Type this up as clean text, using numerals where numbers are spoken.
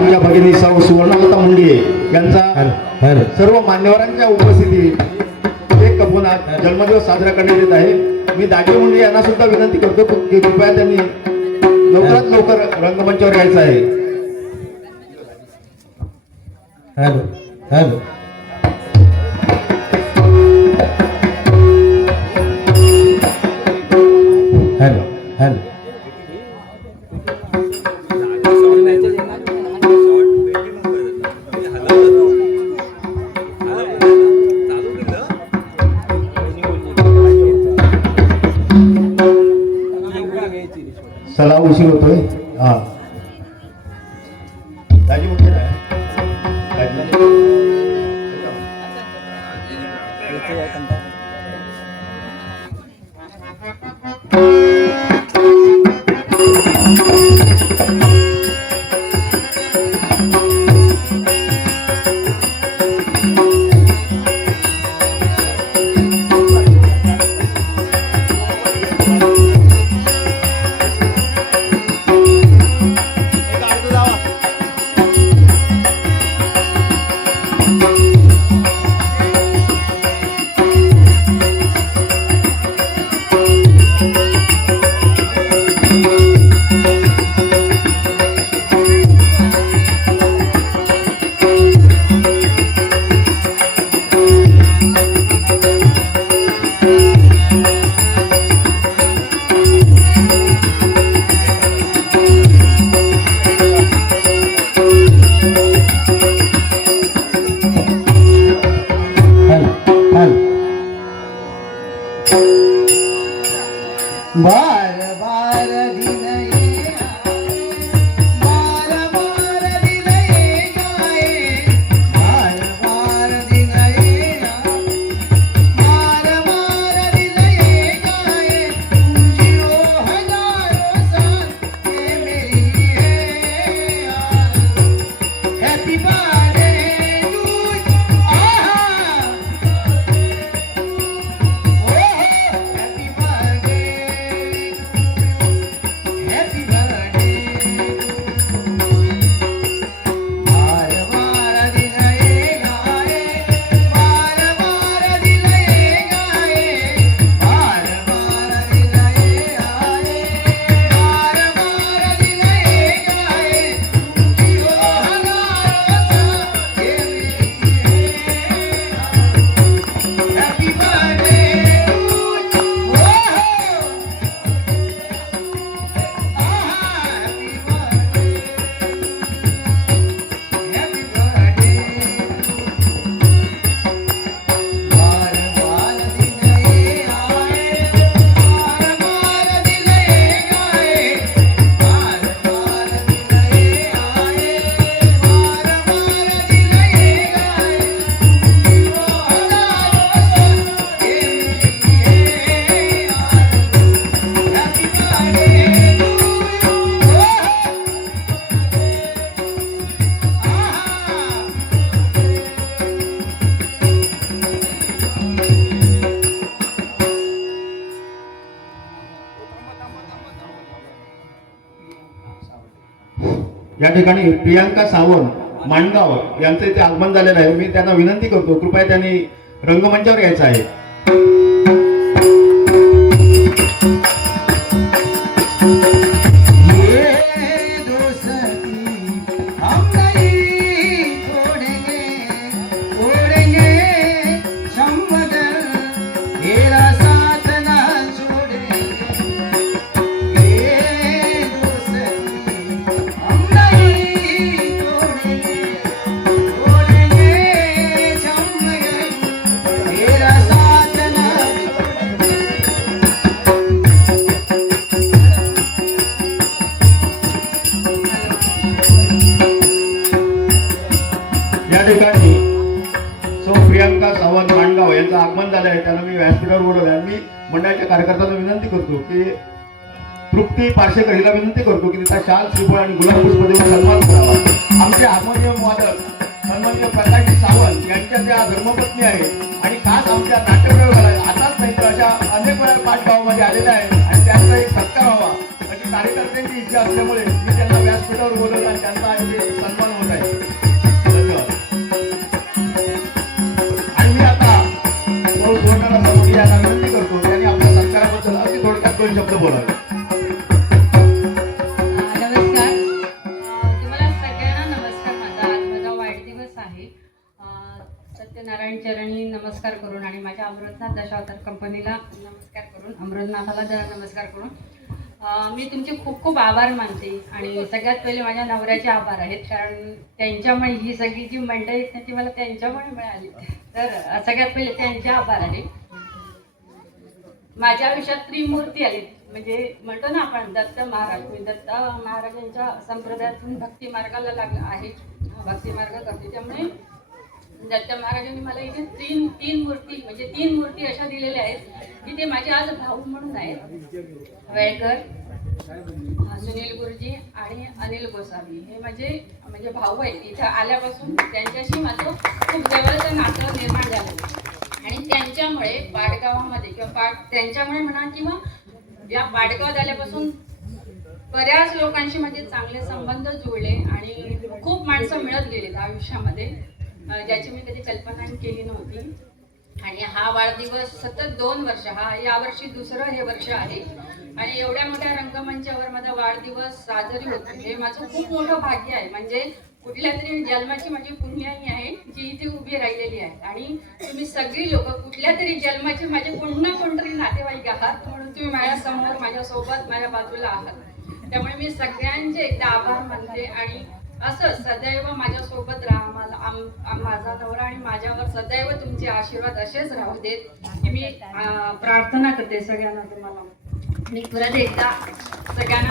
आमच्या भगिनी सौ सुवर्णलता मुंडे यांचा सर्व मान्यवरांच्या उपस्थितीत एक कपुनात जन्मदिवस साजरा करण्यात येत आहे। मी दाजी मुंडे यांना सुद्धा विनंती करतो की कृपया त्यांनी लवकरात लवकर रंगमंचावर यायचं आहे। हॅलो हॅलो हॅलो हॅलो चला उशीर होतोय। हा दाजी मुंडे काय बार बार दिन ये बार बार दिन ये गाए बार बार दिन ये बार बार दिन ये गाए जियो हजारों साल ये मेरी है हैप्पी बर्थडे टू आहा या ठिकाणी प्रियांका सावंत माणगाव यांचं इथे आगमन झालेलं आहे। मी त्यांना विनंती करतो कृपया त्यांनी रंगमंचावर यायचं आहे। या ठिकाणी सौ प्रियांका सावंत माणगाव यांचं आगमन झालं आहे। त्यांना मी व्यासपीठावर बोलवलं आणि मी मंडळाच्या कार्यकर्त्यांना विनंती करतो की तृप्ती पार्शेकर हिला विनंती करतो की तिचा शाल श्रीफळ आणि गुलाब पुष्प देऊन सन्मान करावा। आमचे हार्मोनियम वादक सन्माननीय प्रकाशजी सावंत यांच्या त्या धर्मपत्नी आहेत आणि खास आमच्या नाट्यप्रयोगाला आताच नाही तर अशा अनेक वेळा पाठ गावामध्ये आलेल्या आहेत आणि त्यांचा एक सत्कार व्हावा अशी कार्यकर्त्यांची परिस्थिती असल्यामुळे मी त्यांना व्यासपीठावर बोलवलं आणि त्यांचा इथे सन्मान होत आहे. धन्यवाद. आणि मी आता सुवर्णराव सावंत यांना विनंती करतो त्यांनी आपल्या सत्काराबद्दल अगदी थोडक्यात 2 शब्द बोलावे. नमस्कार. तुम्हाला सगळ्यांना नमस्कार. माझा वाढदिवस आहे. सत्यनारायण चरणी नमस्कार करून आणि माझ्या अमृतनाथ दशावतार कंपनीला नमस्कार करून, अमृतनाथाला नमस्कार करून मी तुमचे खूप खूप आभार मानते. आणि सगळ्यात पहिले माझ्या नवऱ्याचे आभार आहेत, कारण त्यांच्यामुळे ही सगळी जी मंडळी आहेत ना ती मला त्यांच्यामुळे मिळाली. तर सगळ्यात पहिले त्यांचे आभार आहे. माझ्या आयुष्यात त्रिमूर्ती आली, म्हणजे म्हणतो ना आपण दत्त महाराज. मी दत्त महाराजांच्या संप्रदायातून भक्ती मार्गाला लागला आहे, भक्ती मार्ग करते. त्यामुळे दत्त महाराजांनी मला इथे तीन मूर्ती अशा दिलेल्या आहेत की ते माझे आज भाऊ म्हणून आहेत. वेळकर, सुनील गुरुजी आणि अनिल गोसावी हे म्हणजे भाऊ आहेत. इथं आल्यापासून त्यांच्याशी माझं खूप जवळचं नातं निर्माण झालं. आणि त्यांच्यामुळे पाडगावामध्ये किंवा त्यांच्यामुळे म्हणा किंवा या पाडगावात आल्यापासून बऱ्याच लोकांशी माझे चांगले संबंध जुळले आणि खूप माणसं मिळत गेलेत आयुष्यामध्ये, ज्याची मी कधी कल्पना केली नव्हती. आणि हा वाढदिवस सतत 2 वर्ष, यावर्षी दुसरं हे वर्ष आहे. आणि एवढ्या मोठ्या रंगमंचावर माझा वाढदिवस साजरी होतो हे माझं खूप मोठं भाग्य आहे. म्हणजे कुठल्या तरी जन्माची माझी पुण्याई आहे जी इथे उभी राहिलेली आहे. आणि तुम्ही सगळी लोक कुठल्या तरी जन्माचे माझे पुन्हा कोणतरी नातेवाईक आहात, म्हणून तुम्ही माझ्यासमोर, माझ्यासोबत, माझ्या बाजूला आहात. त्यामुळे मी सगळ्यांचे एकदा आभार मानते. आणि असं सदैव माझ्यासोबत राहा. माझा नवरा आणि माझ्यावर सदैव तुमचे आशीर्वाद असेच राहू देत हे मी प्रार्थना करते सगळ्यांना तुम्हाला. आणि परत एकदा सगळ्यांना